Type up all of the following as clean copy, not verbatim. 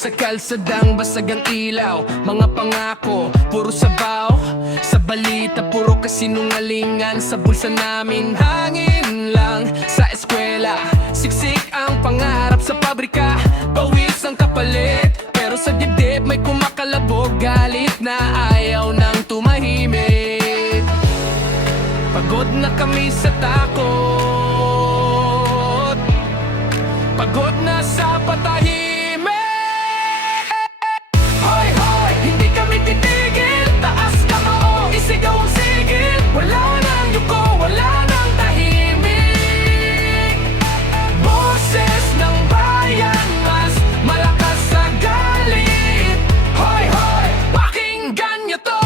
Sa kalsadang basag ang ilaw, mga pangako, puro sabaw. Sa balita, puro kasinungalingan. Sa bulsa namin, hangin lang. Sa eskwela, siksik ang pangarap. Sa pabrika, pawis ang kapalit. Pero sa dibdib may kumakalabog, galit na ayaw nang tumahimik. Pagod na kami sa takot, pagod na sa patahimik. Hoy, hoy, hindi kami titigil. Taas kamao, isigaw ang sigil. Wala nang yuko, wala nang tahimik. Boses ng bayan, mas malakas sa galit. Hoy, hoy, pakinggan niyo to.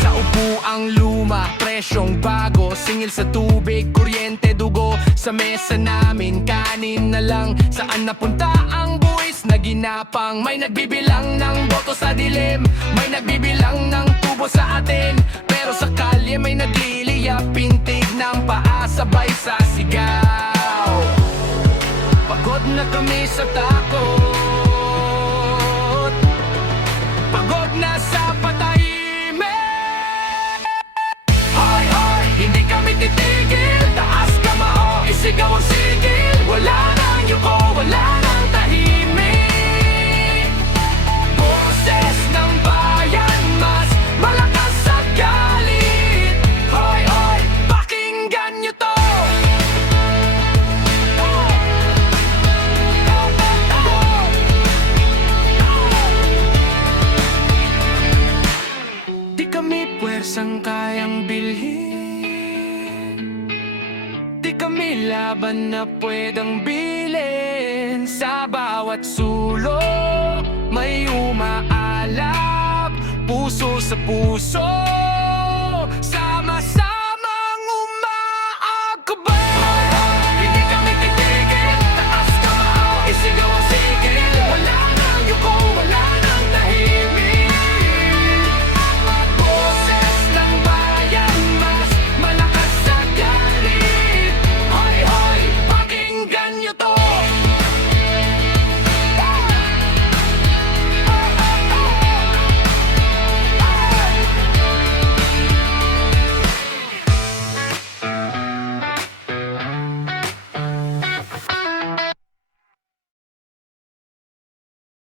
Sa upuang luma, presyong bago. Singil sa tubig, kuryente, dugo. Sa mesa namin, kanin na lang. Saan napunta ang buwis na ginapang? May nagbibilang ng boto sa dilim, may nagbibilang ng tubo sa atin. Pero sa kalye may nagliliyap, pintig ng paa, sabay sa sigaw. Pagod na kami sa takot, pagod na sa patahimik. Hoy, hoy, hindi kami titigil. Taas kamao, isigaw ang sigil. Wala nang yuko, wala nang tahimik. Boses ng bayan, mas malakas sa galit. Hoy, hoy, pakinggan niyo to. Di kami puwersang kayang bilhin, di kami laban na pwedeng bilhin. Sa bawat sulok may umaalap, puso sa puso.